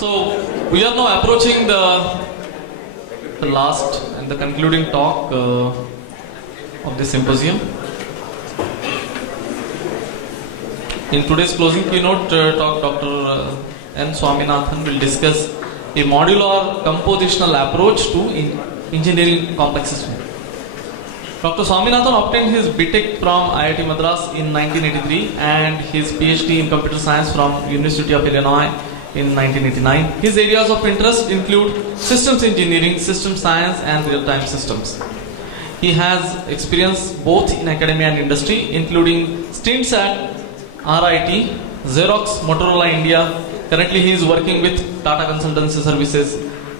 So we are now approaching the last and the concluding talk of this symposium. In today's closing keynote talk, Dr. N. Swaminathan will discuss a modular compositional approach to engineering complex systems. Dr. Swaminathan obtained his B.Tech from IIT Madras in 1983 and his Ph.D. in computer science from University of Illinois in 1989. His areas of interest include systems engineering, system science and real-time systems. He has experience both in academia and industry, including stints at RIT, Xerox, Motorola India. Currently he is working with Tata Consultancy Services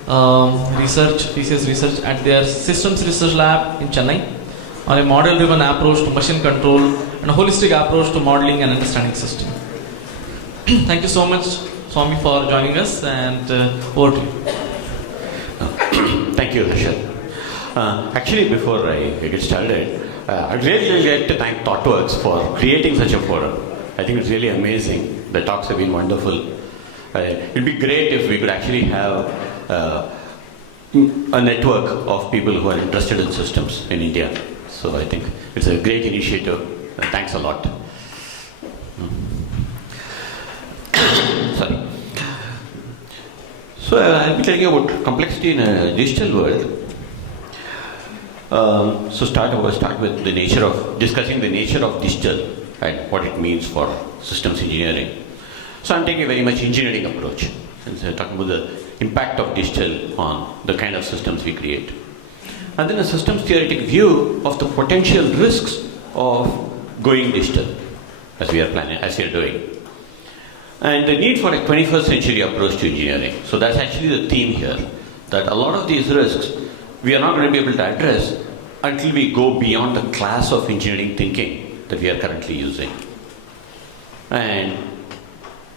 TCS research at their systems research lab in Chennai on a model-driven approach to machine control and a holistic approach to modeling and understanding system. Thank you so much, Swami, for joining us, and over to you. Thank you, Rashad. Actually, before I get started, I'd really like to thank Thoughtworks for creating such a forum. I think it's really amazing. The talks have been wonderful. It'd be great if we could actually have a network of people who are interested in systems in India. So I think it's a great initiative. Thanks a lot. Sorry. So I'll be telling you about complexity in a digital world. So I will start with the nature of discussing the nature of digital and what it means for systems engineering. So I'm taking a very much engineering approach, since I'm talking about the impact of digital on the kind of systems we create. And then a systems theoretic view of the potential risks of going digital, as we are planning, as we are doing. And the need for a 21st century approach to engineering. So that's actually the theme here, that a lot of these risks we are not going to be able to address until we go beyond the class of engineering thinking that we are currently using. And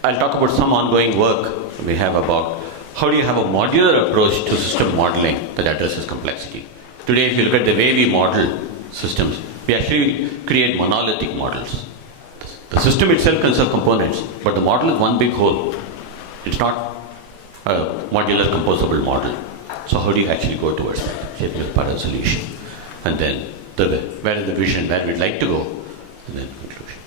I'll talk about some ongoing work we have about how do you have a modular approach to system modeling that addresses complexity. Today, if you look at the way we model systems, we actually create monolithic models. The system itself consists of components, but the model is one big whole. It's not a modular composable model. So how do you actually go towards that? Shape your part of the solution. And then where is the vision, where we'd like to go, and then conclusion.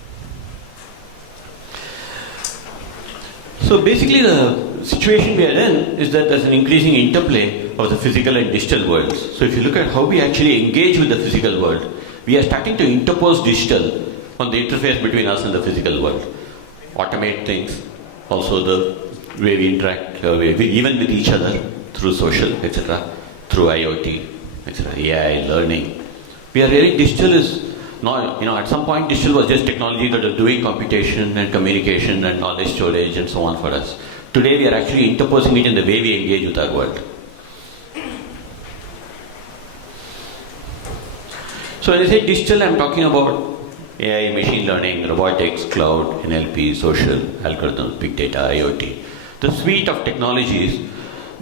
So basically the situation we are in is that there's an increasing interplay of the physical and digital worlds. So if you look at how we actually engage with the physical world, we are starting to interpose digital on the interface between us and the physical world. Automate things, also the way we interact, even with each other through social, etc., through IoT, etc., AI, learning. We are really, digital is not, at some point digital was just technology that was doing computation and communication and knowledge storage and so on for us. Today we are actually interposing it in the way we engage with our world. So when I say digital, I'm talking about AI, machine learning, robotics, cloud, NLP, social, algorithms, big data, IoT. The suite of technologies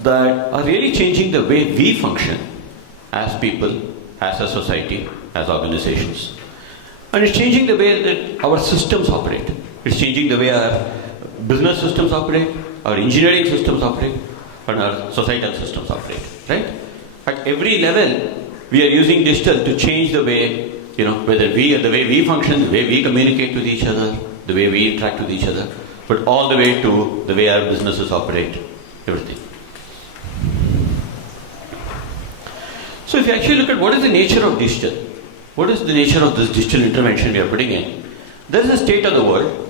that are really changing the way we function as people, as a society, as organizations. And it's changing the way that our systems operate. It's changing the way our business systems operate, our engineering systems operate, and our societal systems operate, right? At every level, we are using digital to change the way, whether the way we function, the way we communicate with each other, the way we interact with each other, but all the way to the way our businesses operate, everything. So if you actually look at what is the nature of digital, what is the nature of this digital intervention we are putting in, there is a state of the world.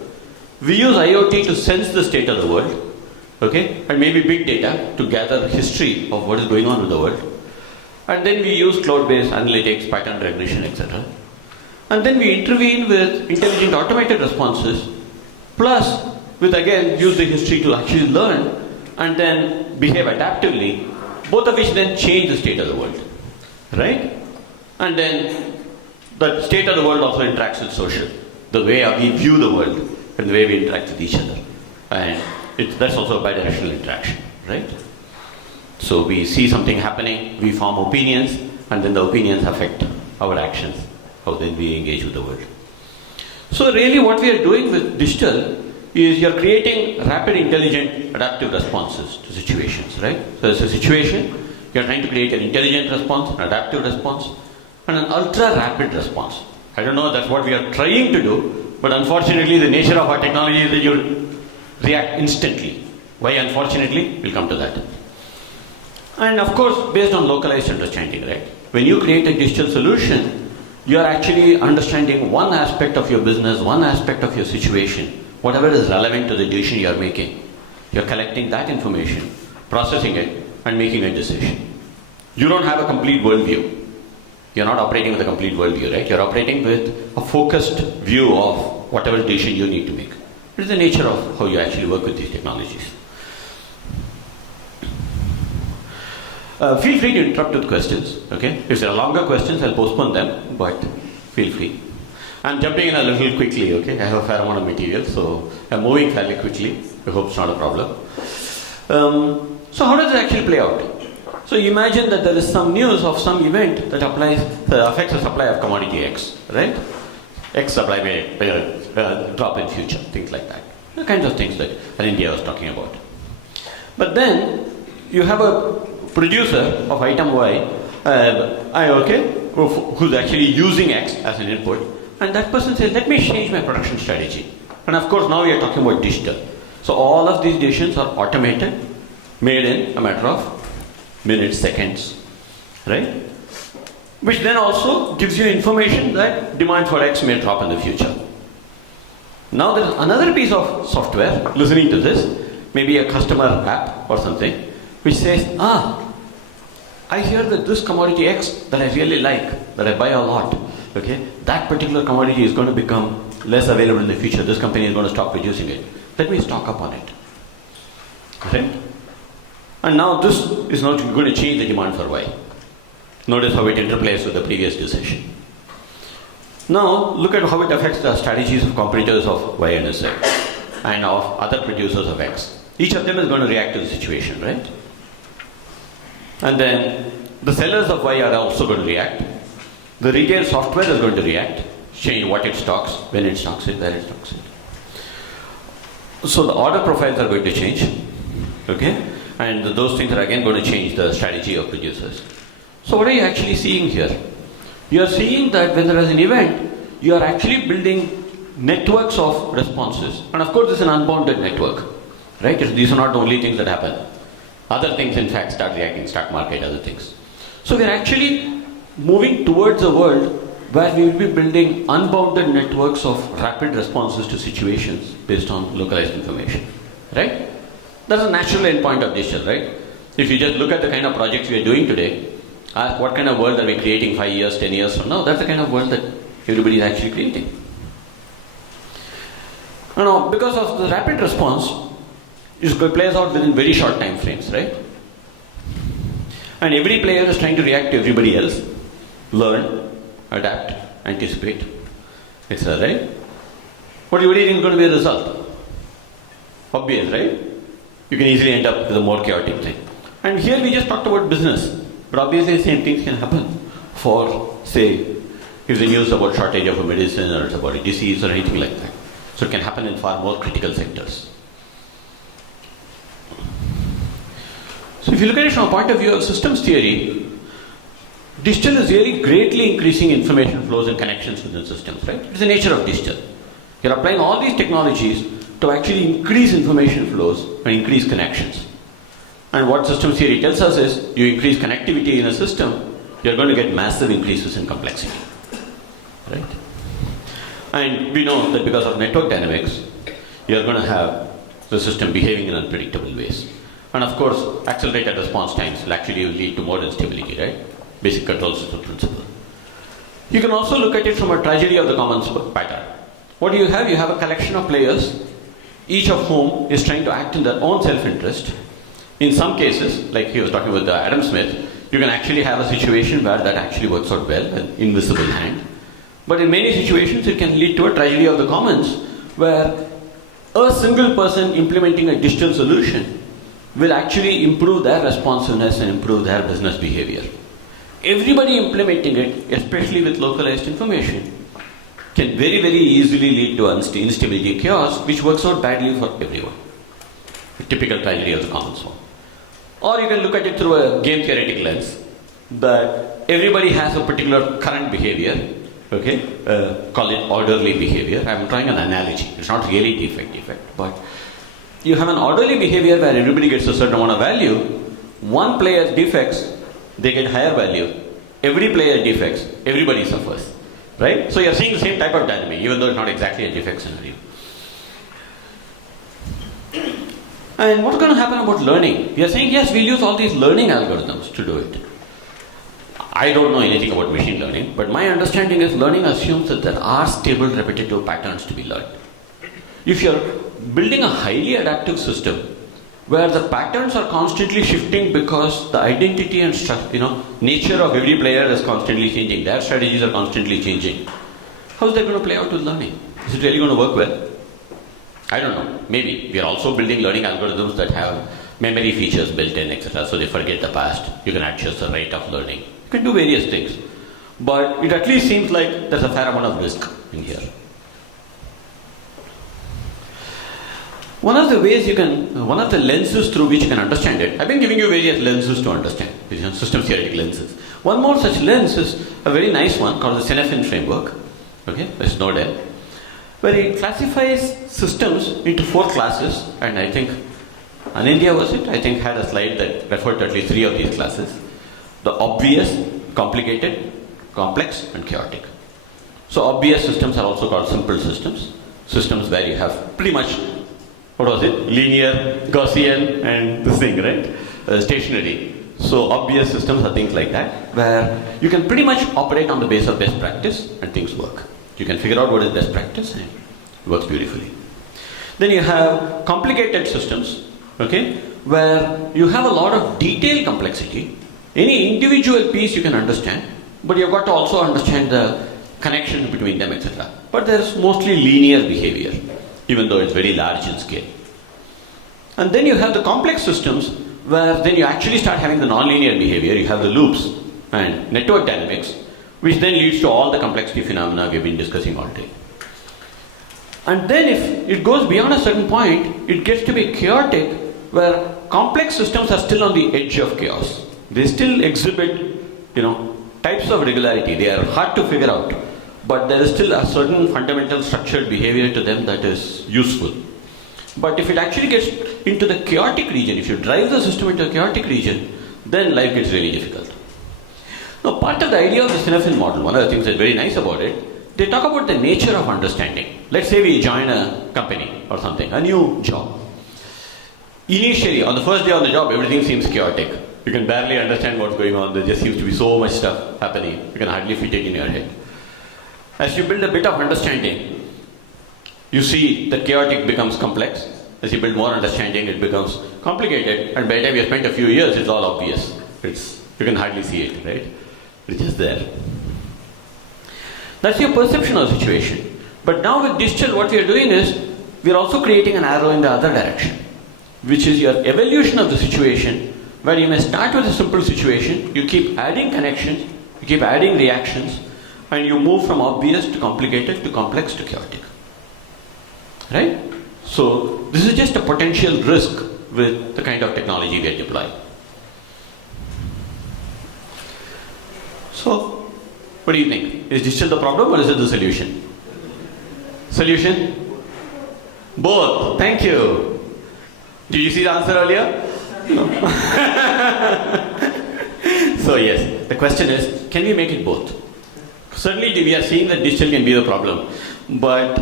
We use IoT to sense the state of the world, okay, and maybe big data to gather history of what is going on in the world. And then we use cloud-based analytics, pattern recognition, etc. And then we intervene with intelligent automated responses, plus with again use the history to actually learn and then behave adaptively, both of which then change the state of the world, right? And then the state of the world also interacts with social, the way we view the world and the way we interact with each other. And that's also a bidirectional interaction, right? So we see something happening, we form opinions, and then the opinions affect our actions, how then we engage with the world. So really what we are doing with digital is you're creating rapid, intelligent, adaptive responses to situations, right? So there's a situation, you're trying to create an intelligent response, an adaptive response, and an ultra-rapid response. I don't know, that's what we are trying to do, but unfortunately the nature of our technology is that you react instantly. Why unfortunately? We'll come to that. And of course, based on localized understanding, right? When you create a digital solution, you are actually understanding one aspect of your business, one aspect of your situation, whatever is relevant to the decision you are making. You're collecting that information, processing it, and making a decision. You don't have a complete worldview. You're not operating with a complete worldview, right? You're operating with a focused view of whatever decision you need to make. It is the nature of how you actually work with these technologies. Feel free to interrupt with questions, okay? If there are longer questions, I'll postpone them, but feel free. I'm jumping in a little quickly, okay? I have a fair amount of material, so I'm moving fairly quickly. I hope it's not a problem. So how does it actually play out? So imagine that there is some news of some event that affects the supply of commodity X, right? X supply may drop in future, things like that. The kinds of things that India was talking about. But then you have a producer of item Y, who's actually using X as an input, and that person says, let me change my production strategy. And of course now we are talking about digital. So all of these decisions are automated, made in a matter of minutes, seconds, right? Which then also gives you information that demand for X may drop in the future. Now there's another piece of software listening to this, maybe a customer app or something, which says, I hear that this commodity X that I really like, that I buy a lot, okay, that particular commodity is going to become less available in the future. This company is going to stop producing it. Let me stock up on it. Right? And now this is not going to change the demand for Y. Notice how it interplays with the previous decision. Now look at how it affects the strategies of competitors of Y and Z and of other producers of X. Each of them is going to react to the situation, right? And then the sellers of Y are also going to react. The retail software is going to react, change what it stocks, when it stocks it, where it stocks it. So the order profiles are going to change, okay? And those things are again going to change the strategy of producers. So what are you actually seeing here? You are seeing that when there is an event, you are actually building networks of responses. And of course, this is an unbounded network, right? These are not the only things that happen. Other things, in fact, start reacting, stock market, other things. So we are actually moving towards a world where we will be building unbounded networks of rapid responses to situations based on localized information, right? That's a natural endpoint of digital, right? If you just look at the kind of projects we are doing today, ask what kind of world are we creating 5 years, 10 years from now? That's the kind of world that everybody is actually creating. Now, because of the rapid response, it plays out within very short time frames, right? And every player is trying to react to everybody else, learn, adapt, anticipate, etc., right? What do you think is going to be the result? Obvious, right? You can easily end up with a more chaotic thing. And here we just talked about business, but obviously the same things can happen for, say, if the news about shortage of a medicine or it's about a disease or anything like that. So it can happen in far more critical sectors. So if you look at it from a point of view of systems theory, digital is really greatly increasing information flows and connections within systems, right? It's the nature of digital. You're applying all these technologies to actually increase information flows and increase connections. And what systems theory tells us is, you increase connectivity in a system, you're going to get massive increases in complexity, right? And we know that because of network dynamics, you're going to have the system behaving in unpredictable ways. And of course, accelerated response times will actually lead to more instability, right? Basic control system principle. You can also look at it from a tragedy of the commons pattern. What do you have? You have a collection of players, each of whom is trying to act in their own self-interest. In some cases, like he was talking with Adam Smith, you can actually have a situation where that actually works out well, an invisible hand. But in many situations, it can lead to a tragedy of the commons, where a single person implementing a digital solution will actually improve their responsiveness and improve their business behavior. Everybody implementing it, especially with localized information, can very, very easily lead to instability, chaos, which works out badly for everyone. A typical tragedy of the common soul. Or you can look at it through a game theoretic lens, that everybody has a particular current behavior, okay, call it orderly behavior. I'm trying an analogy. It's not really defect, but you have an orderly behavior where everybody gets a certain amount of value. One player's defects, they get higher value. Every player defects, everybody suffers, right? So you're seeing the same type of dynamic, even though it's not exactly a defect scenario. And what's going to happen about learning? We are saying, yes, we'll use all these learning algorithms to do it. I don't know anything about machine learning, but my understanding is learning assumes that there are stable, repetitive patterns to be learned. If you're building a highly adaptive system where the patterns are constantly shifting because the identity and nature of every player is constantly changing, their strategies are constantly changing, how is that going to play out with learning? Is it really going to work well? I don't know. Maybe. We are also building learning algorithms that have memory features built in, etc. So they forget the past. You can adjust the rate of learning. You can do various things. But it at least seems like there's a fair amount of risk in here. One of the lenses through which you can understand it, I've been giving you various lenses to understand, system theoretic lenses. One more such lens is a very nice one called the Cynefin framework, okay, by Snowden, where it classifies systems into 4 classes, and I think Anindya had a slide that referred to at least 3 of these classes. The obvious, complicated, complex, and chaotic. So obvious systems are also called simple systems. Systems where you have pretty much, linear, Gaussian, and this thing, right? Stationary. So obvious systems are things like that, where you can pretty much operate on the basis of best practice and things work. You can figure out what is best practice and it works beautifully. Then you have complicated systems, okay, where you have a lot of detailed complexity. Any individual piece you can understand, but you've got to also understand the connections between them, etc. But there's mostly linear behavior, even though it's very large in scale. And then you have the complex systems, where then you actually start having the nonlinear behavior. You have the loops and network dynamics, which then leads to all the complexity phenomena we've been discussing all day. And then if it goes beyond a certain point, it gets to be chaotic, where complex systems are still on the edge of chaos. They still exhibit, types of regularity. They are hard to figure out, but there is still a certain fundamental structured behavior to them that is useful. But if it actually gets into the chaotic region, if you drive the system into a chaotic region, then life gets really difficult. Now, part of the idea of the Cynefin model, one of the things that's very nice about it, they talk about the nature of understanding. Let's say we join a company or something, a new job. Initially, on the first day on the job, everything seems chaotic. You can barely understand what's going on. There just seems to be so much stuff happening. You can hardly fit it in your head. As you build a bit of understanding, you see that chaotic becomes complex. As you build more understanding, it becomes complicated. And by the time you spend a few years, it's all obvious. You can hardly see it, right? It's just there. That's your perception of the situation. But now with digital, what we are doing is, we are also creating an arrow in the other direction, which is your evolution of the situation, where you may start with a simple situation, you keep adding connections, you keep adding reactions, and you move from obvious to complicated to complex to chaotic. Right? So this is just a potential risk with the kind of technology we are deploying. So, what do you think? Is digital the problem or is it the solution? Solution? Both. Thank you. Did you see the answer earlier? No. So yes, the question is, can we make it both? Certainly we are seeing that digital can be the problem, but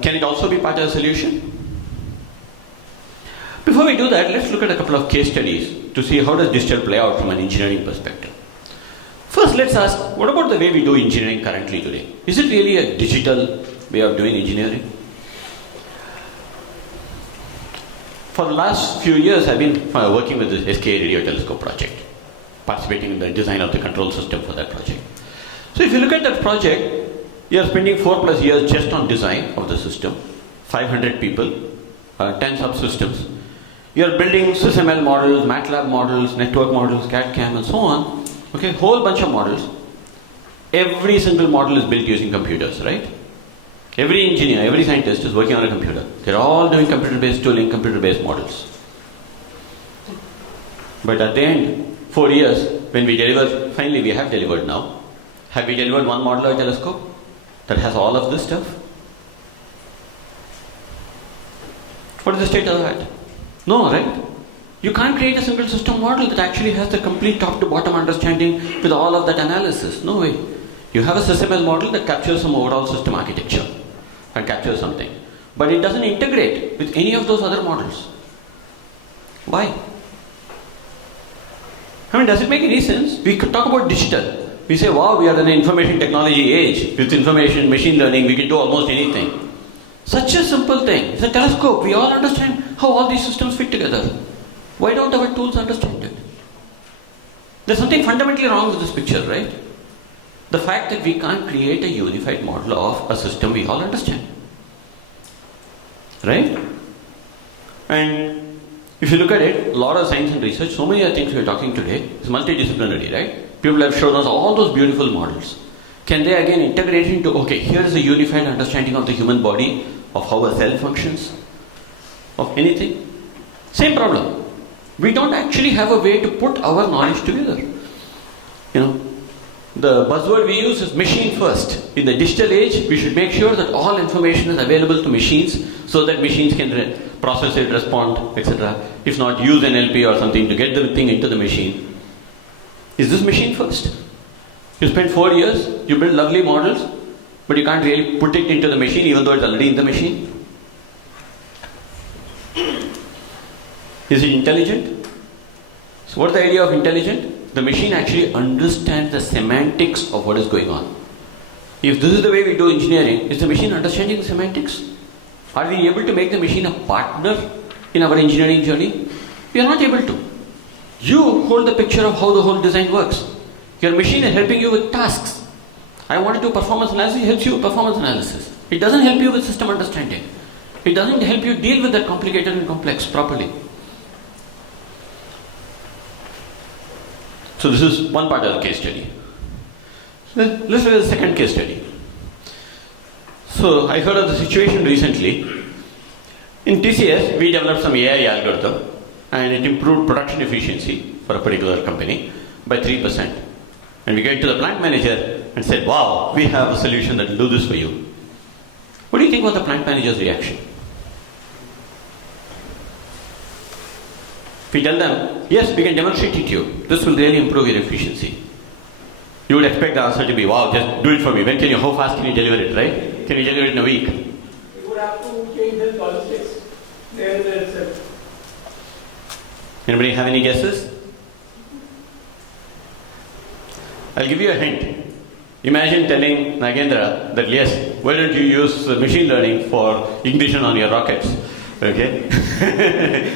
can it also be part of the solution? Before we do that, let's look at a couple of case studies to see how does digital play out from an engineering perspective. First, let's ask, what about the way we do engineering currently today? Is it really a digital way of doing engineering? For the last few years, I've been working with the SK Radio Telescope project, participating in the design of the control system for that project. So if you look at that project, you're spending 4+ years just on design of the system, 500 people, 10 subsystems. You're building SysML models, MATLAB models, network models, CAD/CAM, and so on. Okay, whole bunch of models. Every single model is built using computers, right? Every engineer, every scientist is working on a computer. They're all doing computer-based tooling, computer-based models. But at the end, 4 years, when we deliver, finally we have delivered now. Have we delivered one modular telescope that has all of this stuff? What is the state of that? No, right? You can't create a single system model that actually has the complete top to bottom understanding with all of that analysis. No way. You have a SysML model that captures some overall system architecture and captures something. But it doesn't integrate with any of those other models. Why? I mean, does it make any sense? We could talk about digital. We say, wow, we are in the information technology age. With information, machine learning, we can do almost anything. Such a simple thing. It's a telescope. We all understand how all these systems fit together. Why don't our tools understand it? There's something fundamentally wrong with this picture, right? The fact that we can't create a unified model of a system we all understand. Right? And if you look at it, a lot of science and research, so many of the things we are talking today is multidisciplinary, right? People have shown us all those beautiful models. Can they again integrate into, okay, here is a unified understanding of the human body, of how a cell functions, of anything? Same problem. We don't actually have a way to put our knowledge together. You know, the buzzword we use is machine first. In the digital age, we should make sure that all information is available to machines so that machines can process it, respond, etc. If not, use NLP or something to get the thing into the machine. Is this machine first? You spend 4 years, you build lovely models, but you can't really put it into the machine even though it's already in the machine. Is it intelligent? So what's the idea of intelligent? The machine actually understands the semantics of what is going on. If this is the way we do engineering, is the machine understanding the semantics? Are we able to make the machine a partner in our engineering journey? We are not able to. You hold the picture of how the whole design works. Your machine is helping you with tasks. I want to do performance analysis, it helps you with performance analysis. It doesn't help you with system understanding. It doesn't help you deal with that complicated and complex properly. So this is one part of the case study. Let's look at the second case study. So I heard of the situation recently. In TCS, we developed some AI algorithm and it improved production efficiency for a particular company by 3%. And we went to the plant manager and said, wow, we have a solution that will do this for you. What do you think was the plant manager's reaction? If we tell them, yes, we can demonstrate it to you, this will really improve your efficiency. You would expect the answer to be, wow, just do it for me. When can you, how fast can you deliver it, right? Can you deliver it in a week? You would have to change the politics there itself. Anybody have any guesses? I'll give you a hint. Imagine telling Nagendra that yes, why don't you use machine learning for ignition on your rockets? Okay?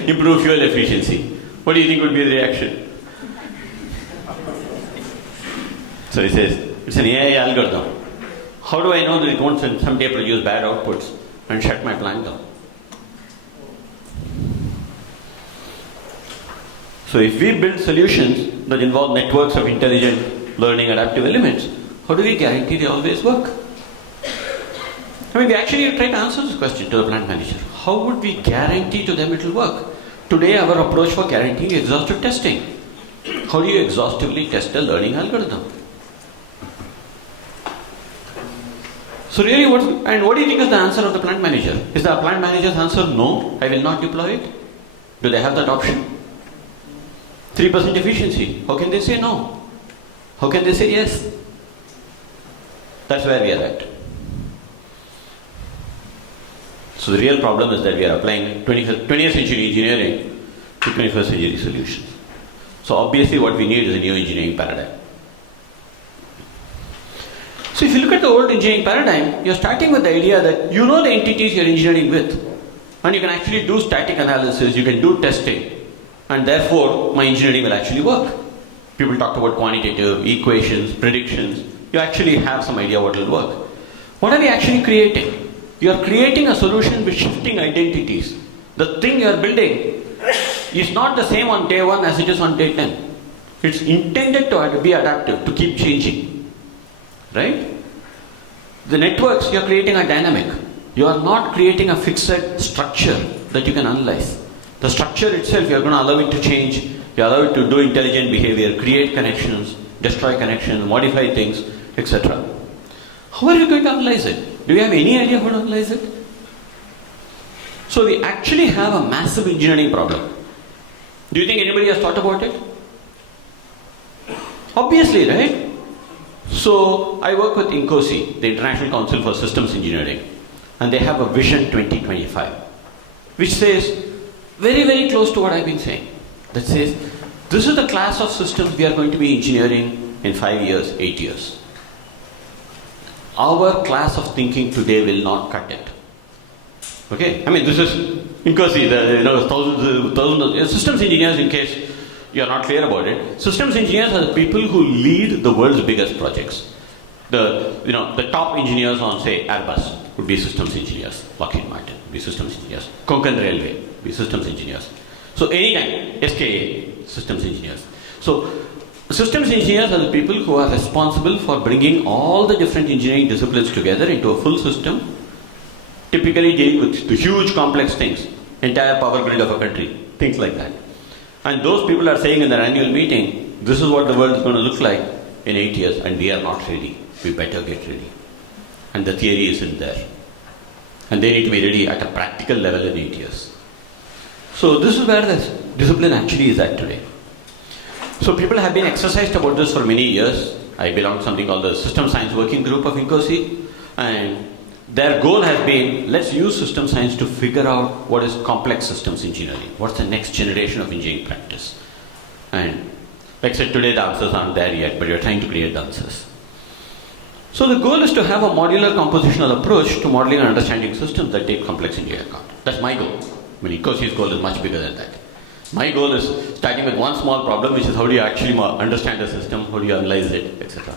Improve fuel efficiency. What do you think would be the reaction? So he says, it's an AI algorithm. How do I know that it won't someday produce bad outputs and shut my plant down? So if we build solutions that involve networks of intelligent learning adaptive elements, how do we guarantee they always work? I mean, we actually try to answer this question to the plant manager. How would we guarantee to them it will work? Today our approach for guaranteeing is exhaustive testing. How do you exhaustively test a learning algorithm? So really, what do you think is the answer of the plant manager? Is the plant manager's answer, no, I will not deploy it? Do they have that option? 3% efficiency. How can they say no? How can they say yes? That's where we are at. So the real problem is that we are applying 20th century engineering to 21st century solutions. So obviously what we need is a new engineering paradigm. So if you look at the old engineering paradigm, you're starting with the idea that you know the entities you're engineering with, and you can actually do static analysis, you can do testing, and therefore my engineering will actually work. People talked about quantitative, equations, predictions. You actually have some idea what will work. What are we actually creating? You are creating a solution with shifting identities. The thing you are building is not the same on day 1 as it is on day 10. It's intended to be adaptive, to keep changing. Right? The networks, you are creating a dynamic. You are not creating a fixed structure that you can analyze. The structure itself, you are going to allow it to change. You allow it to do intelligent behavior, create connections, destroy connections, modify things, etc. How are you going to analyze it? Do you have any idea how to analyze it? So we actually have a massive engineering problem. Do you think anybody has thought about it? Obviously, right? So I work with INCOSI, the International Council for Systems Engineering, and they have a Vision 2025, which says very, very close to what I've been saying. That says, this is the class of systems we are going to be engineering in 5 years, 8 years. Our class of thinking today will not cut it. Okay? I mean, this is INCOSI, thousands of systems engineers, in case you are not clear about it. Systems engineers are the people who lead the world's biggest projects. The top engineers on, say, Airbus would be systems engineers. Lockheed Martin would be systems engineers. Konkan Railway would be systems engineers. So anytime, SKA, systems engineers. So systems engineers are the people who are responsible for bringing all the different engineering disciplines together into a full system, typically dealing with the huge complex things, entire power grid of a country, things like that. And those people are saying in their annual meeting, this is what the world is going to look like in 8 years, and we are not ready. We better get ready. And the theory isn't there. And they need to be ready at a practical level in 8 years. So this is where this discipline actually is at today. So people have been exercised about this for many years. I belong to something called the System Science Working Group of INCOSI, and their goal has been, let's use system science to figure out what is complex systems engineering. What's the next generation of engineering practice? And like I said, today the answers aren't there yet, but you're trying to create the answers. So the goal is to have a modular compositional approach to modeling and understanding systems that take complex engineering account. That's my goal. I mean, INCOSI's goal is much bigger than that. My goal is starting with one small problem, which is how do you actually understand the system, how do you analyze it, etc.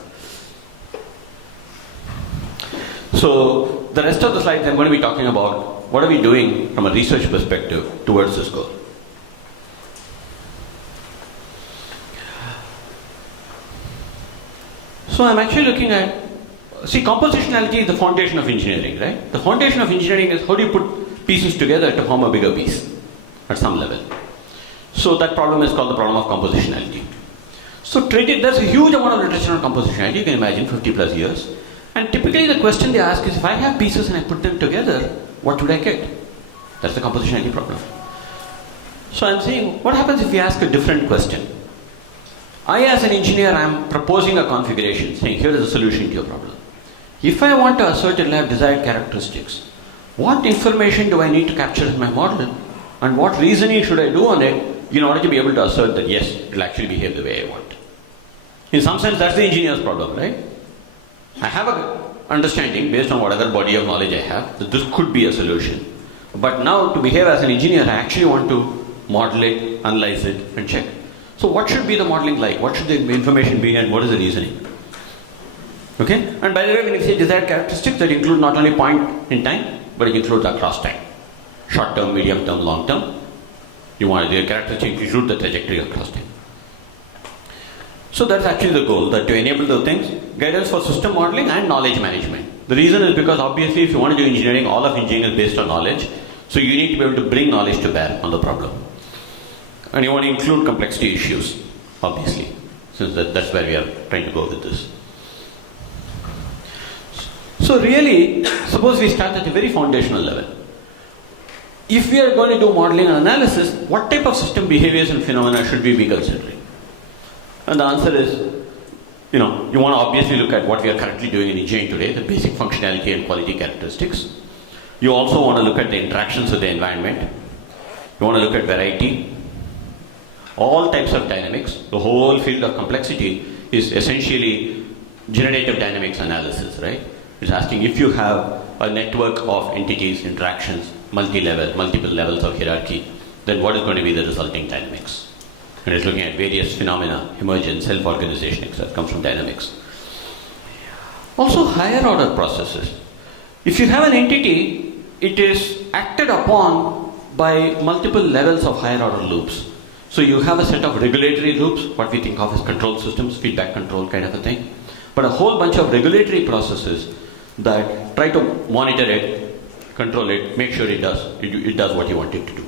So the rest of the slides I'm going to be talking about what are we doing from a research perspective towards this goal. So I'm actually looking at, compositionality is the foundation of engineering, right? The foundation of engineering is how do you put pieces together to form a bigger piece at some level. So that problem is called the problem of compositionality. So there's a huge amount of literature on compositionality, you can imagine 50 plus years. And typically the question they ask is, if I have pieces and I put them together, what would I get? That's the compositionality problem. So I'm saying, what happens if we ask a different question? I as an engineer, I'm proposing a configuration, saying here is a solution to your problem. If I want to assert it will have desired characteristics, what information do I need to capture in my model? And what reasoning should I do on it in order to be able to assert that yes, it will actually behave the way I want? In some sense, that's the engineer's problem, right? I have an understanding based on whatever body of knowledge I have that this could be a solution. But now to behave as an engineer, I actually want to model it, analyze it, and check. So what should be the modeling like? What should the information be, and what is the reasoning? Okay? And by the way, when you say desired characteristics, that include not only point in time, but it includes across time. Short term, medium term, long term. You want the characteristics include the trajectory across time. So that's actually the goal, that to enable those things, guidance for system modeling and knowledge management. The reason is because obviously if you want to do engineering, all of engineering is based on knowledge. So you need to be able to bring knowledge to bear on the problem. And you want to include complexity issues, obviously, since that's where we are trying to go with this. So really, suppose we start at a very foundational level. If we are going to do modeling and analysis, what type of system behaviors and phenomena should we be considering? And the answer is, you want to obviously look at what we are currently doing in engineering today, the basic functionality and quality characteristics. You also want to look at the interactions with the environment. You want to look at variety. All types of dynamics. The whole field of complexity is essentially generative dynamics analysis, right? It's asking if you have a network of entities, interactions, multiple levels of hierarchy, then what is going to be the resulting dynamics? And it's looking at various phenomena, emergence, self-organization, etc. comes from dynamics. Also higher order processes. If you have an entity, it is acted upon by multiple levels of higher order loops. So you have a set of regulatory loops, what we think of as control systems, feedback control kind of a thing. But a whole bunch of regulatory processes that try to monitor it, control it, make sure it does what you want it to do.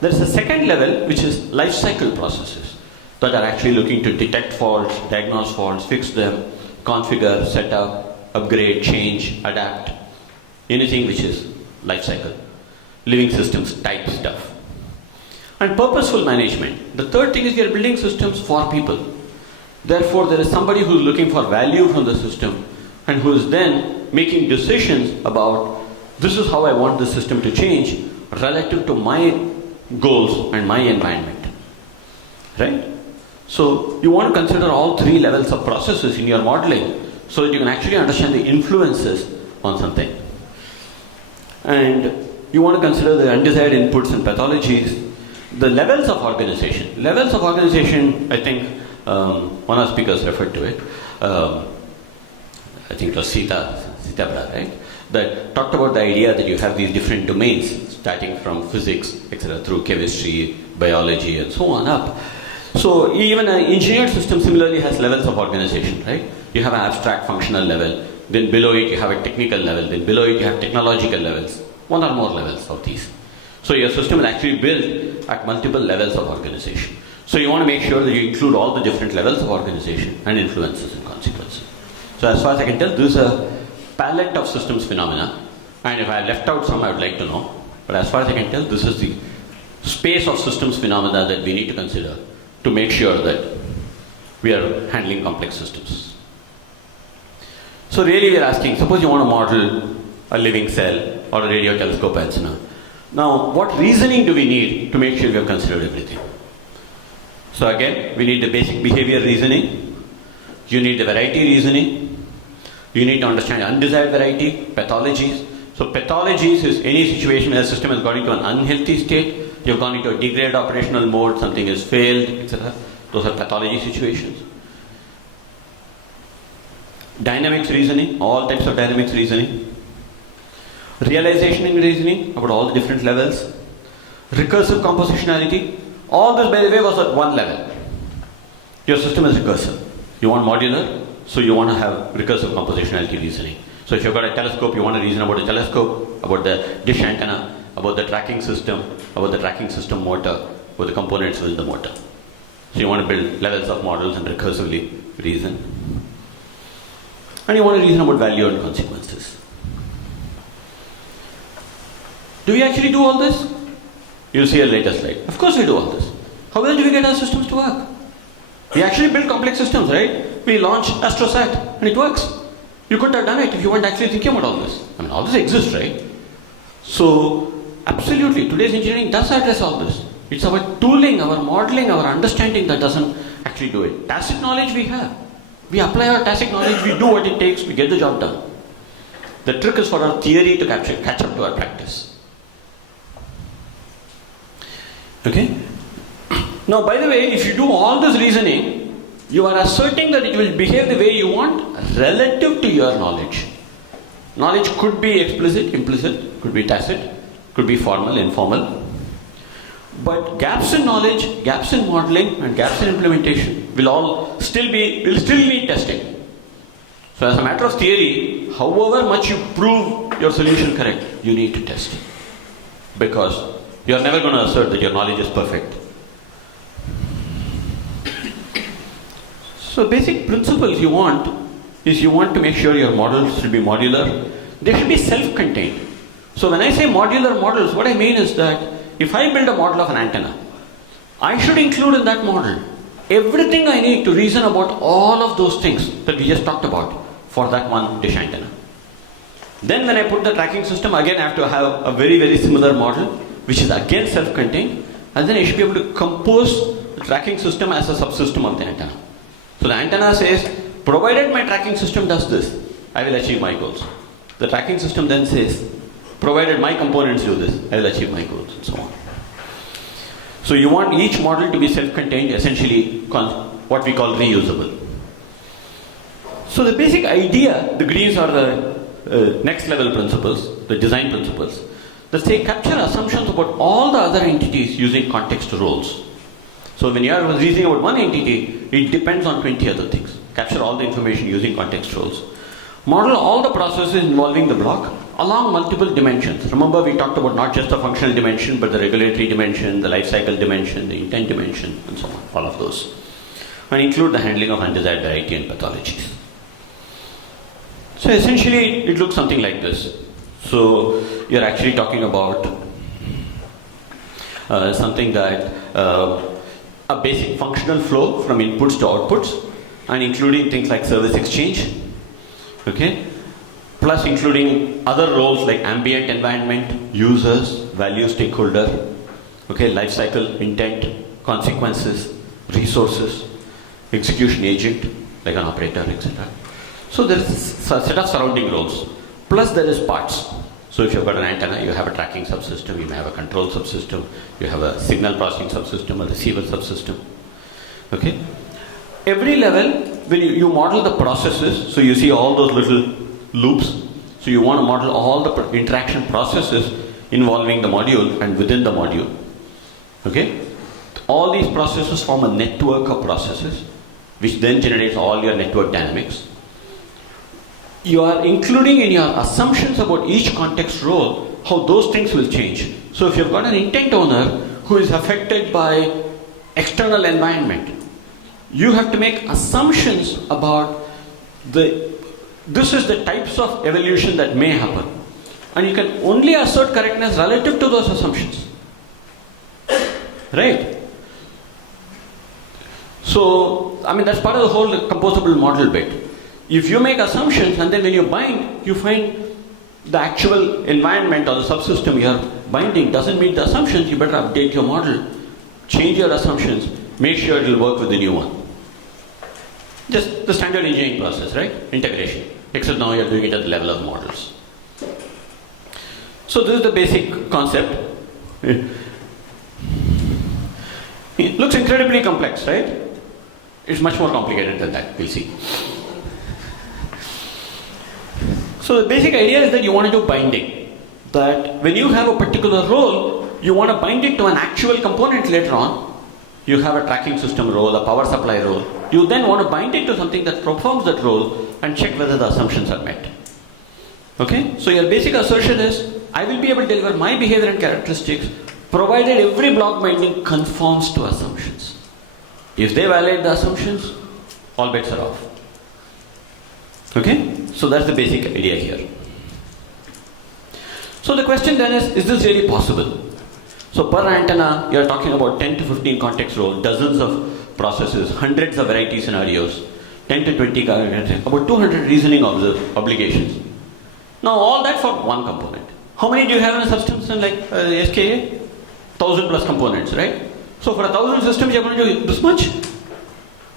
There is a second level, which is life cycle processes that are actually looking to detect faults, diagnose faults, fix them, configure, set up, upgrade, change, adapt, anything which is life cycle, living systems type stuff. And purposeful management. The third thing is we are building systems for people. Therefore, there is somebody who is looking for value from the system and who is then making decisions about this is how I want the system to change relative to my goals and my environment. Right? So, you want to consider all three levels of processes in your modeling so that you can actually understand the influences on something. And you want to consider the undesired inputs and pathologies, the levels of organization. Levels of organization, I think one of the speakers referred to it. I think it was Sita, right? That talked about the idea that you have these different domains, starting from physics, etc., through chemistry, biology, and so on up. So even an engineered system similarly has levels of organization, right? You have an abstract functional level, then below it you have a technical level, then below it you have technological levels, one or more levels of these. So your system is actually built at multiple levels of organization. So you want to make sure that you include all the different levels of organization and influences and consequences. So as far as I can tell, this is a palette of systems phenomena, and if I left out some I would like to know, but as far as I can tell, this is the space of systems phenomena that we need to consider to make sure that we are handling complex systems. So really we are asking, suppose you want to model a living cell or a radio telescope antenna. Now, what reasoning do we need to make sure we have considered everything? So again, we need the basic behavior reasoning, you need the variety reasoning, you need to understand undesired variety, pathologies. So pathologies is any situation where a system has got into an unhealthy state, you've gone into a degraded operational mode, something has failed, etc. Those are pathology situations. Dynamics reasoning, all types of dynamics reasoning. Realization and reasoning about all the different levels. Recursive compositionality. All this, by the way, was at one level. Your system is recursive. You want modular, so you want to have recursive compositionality reasoning. So if you've got a telescope, you want to reason about the telescope, about the dish antenna, about the tracking system motor, about the components within the motor. So you want to build levels of models and recursively reason. And you want to reason about value and consequences. Do we actually do all this? You'll see a later slide. Of course we do all this. How else do we get our systems to work? We actually build complex systems, right? We launch AstroSat and it works. You couldn't have done it if you weren't actually thinking about all this. I mean, all this exists, right? So, absolutely, today's engineering does address all this. It's our tooling, our modeling, our understanding that doesn't actually do it. Tacit knowledge we have. We apply our tacit knowledge, we do what it takes, we get the job done. The trick is for our theory to catch up to our practice. Okay? Now, by the way, if you do all this reasoning, you are asserting that it will behave the way you want relative to your knowledge. Knowledge could be explicit, implicit, could be tacit, could be formal, informal. But gaps in knowledge, gaps in modeling, and gaps in implementation will still need testing. So as a matter of theory, however much you prove your solution correct, you need to test it. Because you are never going to assert that your knowledge is perfect. So basic principles you want to make sure your models should be modular. They should be self-contained. So when I say modular models, what I mean is that if I build a model of an antenna, I should include in that model everything I need to reason about all of those things that we just talked about for that one dish antenna. Then when I put the tracking system, again I have to have a very, very similar model, which is again self-contained, and then I should be able to compose the tracking system as a subsystem of the antenna. So the antenna says, provided my tracking system does this, I will achieve my goals. The tracking system then says, provided my components do this, I will achieve my goals, and so on. So you want each model to be self-contained, essentially what we call reusable. So the basic idea, the greens are the next level principles, the design principles, that say capture assumptions about all the other entities using context roles. So when you are reasoning about one entity, it depends on 20 other things. Capture all the information using context roles. Model all the processes involving the block along multiple dimensions. Remember, we talked about not just the functional dimension, but the regulatory dimension, the life cycle dimension, the intent dimension, and so on, all of those. And include the handling of undesired variety and pathologies. So essentially, it looks something like this. So you're actually talking about something that a basic functional flow from inputs to outputs, and including things like service exchange, okay, plus including other roles like ambient environment, users, value stakeholder, okay, life cycle, intent, consequences, resources, execution agent like an operator, etc. So there is a set of surrounding roles, plus there is parts. So if you've got an antenna, you have a tracking subsystem, you may have a control subsystem, you have a signal processing subsystem, a receiver subsystem. Okay? Every level, when you model the processes, so you see all those little loops. So you want to model all the interaction processes involving the module and within the module. Okay? All these processes form a network of processes, which then generates all your network dynamics. You are including in your assumptions about each context role how those things will change. So if you've got an intent owner who is affected by external environment, you have to make assumptions about this is the types of evolution that may happen. And you can only assert correctness relative to those assumptions. Right? So, I mean, that's part of the whole composable model bit. If you make assumptions and then when you bind, you find the actual environment or the subsystem you are binding doesn't meet the assumptions, you better update your model, change your assumptions, make sure it will work with the new one. Just the standard engineering process, right? Integration. Except now you're doing it at the level of models. So this is the basic concept. It looks incredibly complex, right? It's much more complicated than that, we'll see. So the basic idea is that you want to do binding. That when you have a particular role, you want to bind it to an actual component later on. You have a tracking system role, a power supply role. You then want to bind it to something that performs that role and check whether the assumptions are met. Okay? So your basic assertion is, I will be able to deliver my behavior and characteristics provided every block binding conforms to assumptions. If they violate the assumptions, all bets are off. Okay? So that's the basic idea here. So the question then is this really possible? So per antenna, you're talking about 10 to 15 context roles, dozens of processes, hundreds of variety scenarios, 10 to 20, about 200 reasoning obligations. Now all that for one component. How many do you have in a subsystem like SKA? 1,000 plus components, right? So for 1,000 systems, you're going to do this much?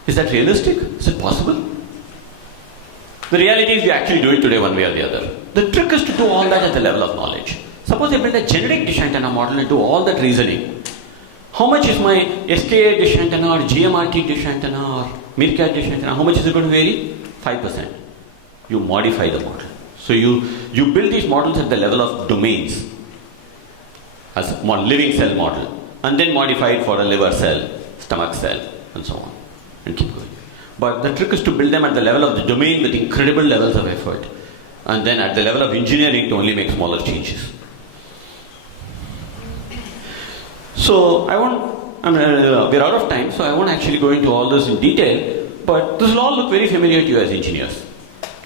Is that realistic? Is it possible? The reality is you actually do it today one way or the other. The trick is to do all that at the level of knowledge. Suppose I build a generic dish antenna model and do all that reasoning. How much is my SKA dish antenna or GMRT dish antenna or Meerkat dish antenna? How much is it going to vary? 5%. You modify the model. So you build these models at the level of domains as a living cell model, and then modify it for a liver cell, stomach cell, and so on, and keep going. But the trick is to build them at the level of the domain with incredible levels of effort, and then at the level of engineering to only make smaller changes. So we're out of time, so I won't actually go into all this in detail, but this will all look very familiar to you as engineers.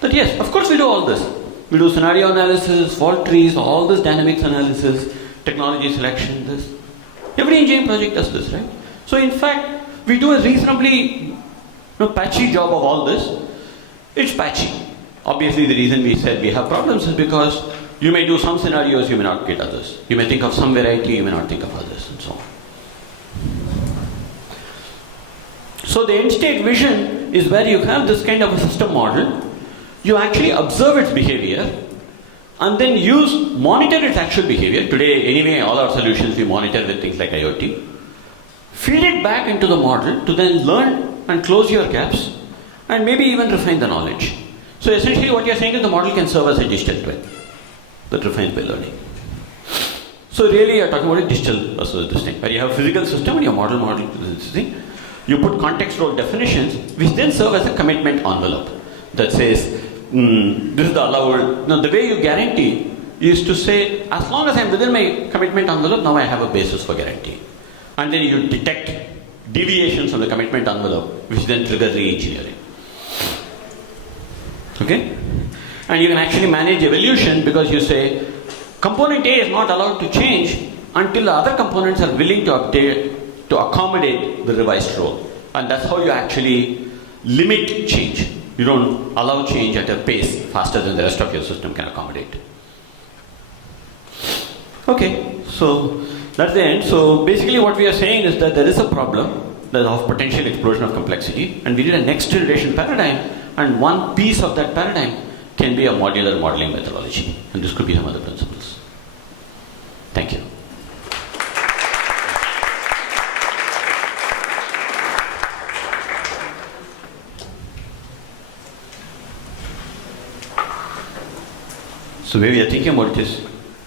That yes, of course we do all this. We do scenario analysis, fault trees, all this dynamics analysis, technology selection, this. Every engineering project does this, right? So in fact, we do a reasonably patchy job of all this. It's patchy. Obviously the reason we said we have problems is because you may do some scenarios, you may not get others. You may think of some variety, you may not think of others, and so on. So the end state vision is where you have this kind of a system model. You actually observe its behavior and then monitor its actual behavior. Today, anyway, all our solutions we monitor with things like IoT. Feed it back into the model to then learn and close your gaps and maybe even refine the knowledge. So essentially what you're saying is the model can serve as a digital twin that refines by learning. So really you're talking about a digital this thing, where you have a physical system and your model this thing. You put context role definitions which then serve as a commitment envelope that says this is the allowed. Now, the way you guarantee is to say, as long as I'm within my commitment envelope, now I have a basis for guarantee. And then you detect deviations from the commitment envelope, which then trigger re-engineering. Okay? And you can actually manage evolution because you say, component A is not allowed to change until the other components are willing to update, to accommodate the revised role. And that's how you actually limit change. You don't allow change at a pace faster than the rest of your system can accommodate. Okay, so that's the end. So basically what we are saying is that there is a problem of potential explosion of complexity, and we need a next generation paradigm, and one piece of that paradigm can be a modular modeling methodology, and this could be some other principles. Thank you. So where we are thinking about it is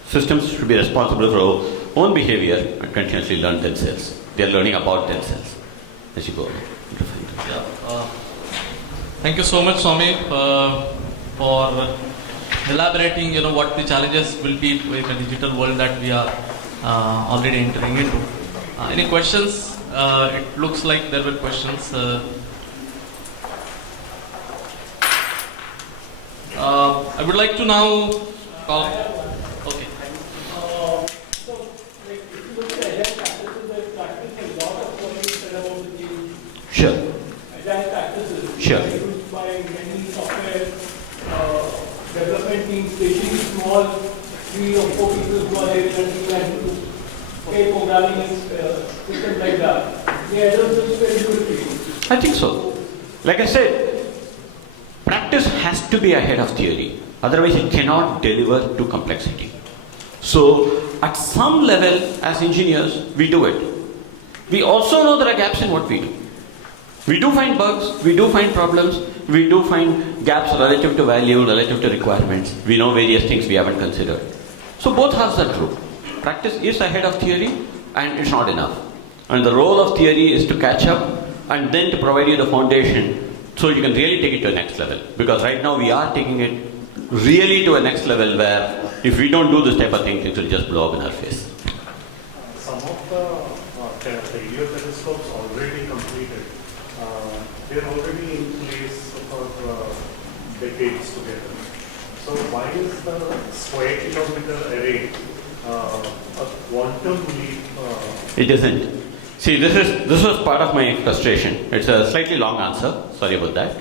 systems should be responsible for our own behavior and continuously learn themselves. They are learning about themselves as you go. Yeah. Thank you so much, Swami, for elaborating, what the challenges will be in the digital world that we are already entering into. Any questions? It looks like there were questions. I would like to now call. Okay. So, like, if you look at agile practices, there's practice a lot of what you said about the change. Sure. Agile practices. Sure. Used by many software development teams, especially small 3 or 4 people who are there in a team and do programming and systems like that. They address this very beautifully. I think so. Like I said, practice has to be ahead of theory. Otherwise, it cannot deliver to complexity. So, at some level, as engineers, we do it. We also know there are gaps in what we do. We do find bugs, we do find problems, we do find gaps relative to value, relative to requirements. We know various things we haven't considered. So, both halves are true. Practice is ahead of theory, and it's not enough. And the role of theory is to catch up and then to provide you the foundation so you can really take it to the next level. Because right now we are taking it really to a next level where if we don't do this type of thing, things will just blow up in our face. Some of the radio telescopes already completed. They are already in place for decades together. So why is the square kilometer array a quantum leap? It isn't. See, this was part of my frustration. It's a slightly long answer. Sorry about that.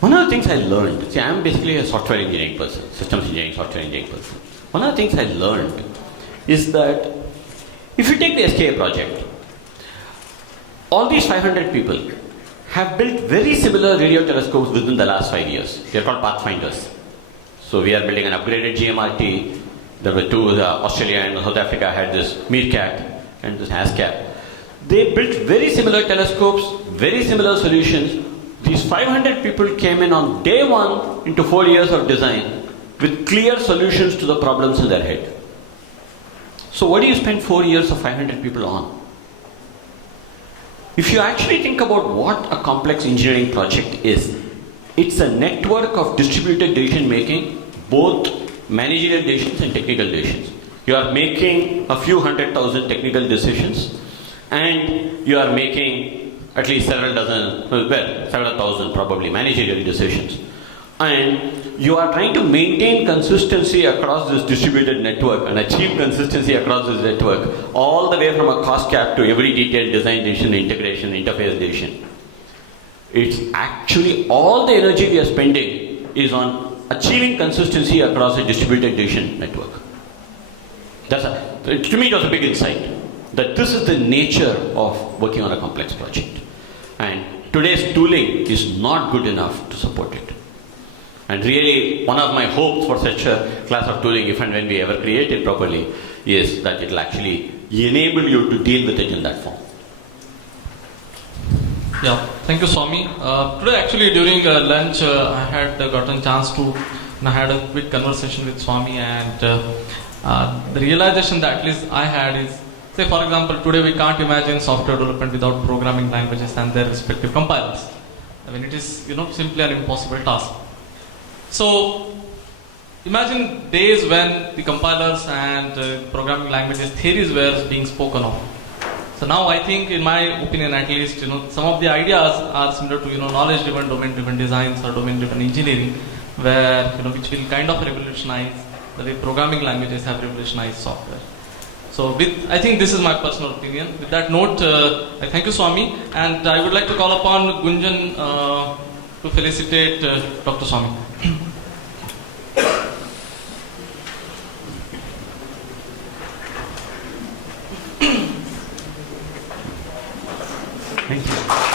One of the things I learned, see, I'm basically a software engineering person, systems engineering, software engineering person. One of the things I learned is that if you take the SKA project, all these 500 people have built very similar radio telescopes within the last 5 years. They are called pathfinders. So we are building an upgraded GMRT. There were 2, Australia and South Africa had this Meerkat and this ASCAP. They built very similar telescopes, very similar solutions. These 500 people came in on day 1 into 4 years of design with clear solutions to the problems in their head. So what do you spend 4 years of 500 people on? If you actually think about what a complex engineering project is, it's a network of distributed decision making, both managerial decisions and technical decisions. You are making a few 100,000 technical decisions, and you are making at least several thousand probably managerial decisions. And you are trying to maintain consistency across this distributed network and achieve consistency across this network, all the way from a cost cap to every detailed design decision, integration, interface decision. It's actually all the energy we are spending is on achieving consistency across a distributed decision network. To me, it was a big insight that this is the nature of working on a complex project. And today's tooling is not good enough to support it. And really, one of my hopes for such a class of tooling, if and when we ever create it properly, is that it will actually enable you to deal with it in that form. Yeah, thank you, Swami. Today, actually, during lunch, I had gotten a chance to had a quick conversation with Swami, and the realization that at least I had is, say, for example, today we can't imagine software development without programming languages and their respective compilers. when it is, simply an impossible task. So imagine days when the compilers and programming languages theories were being spoken of. So now I think, in my opinion at least, some of the ideas are similar to, knowledge-driven, domain-driven designs or domain-driven engineering, where, which will kind of revolutionize the way programming languages have revolutionized software. So I think this is my personal opinion. With that note, I thank you, Swami, and I would like to call upon Gunjan to felicitate Dr. Swami. Thank you.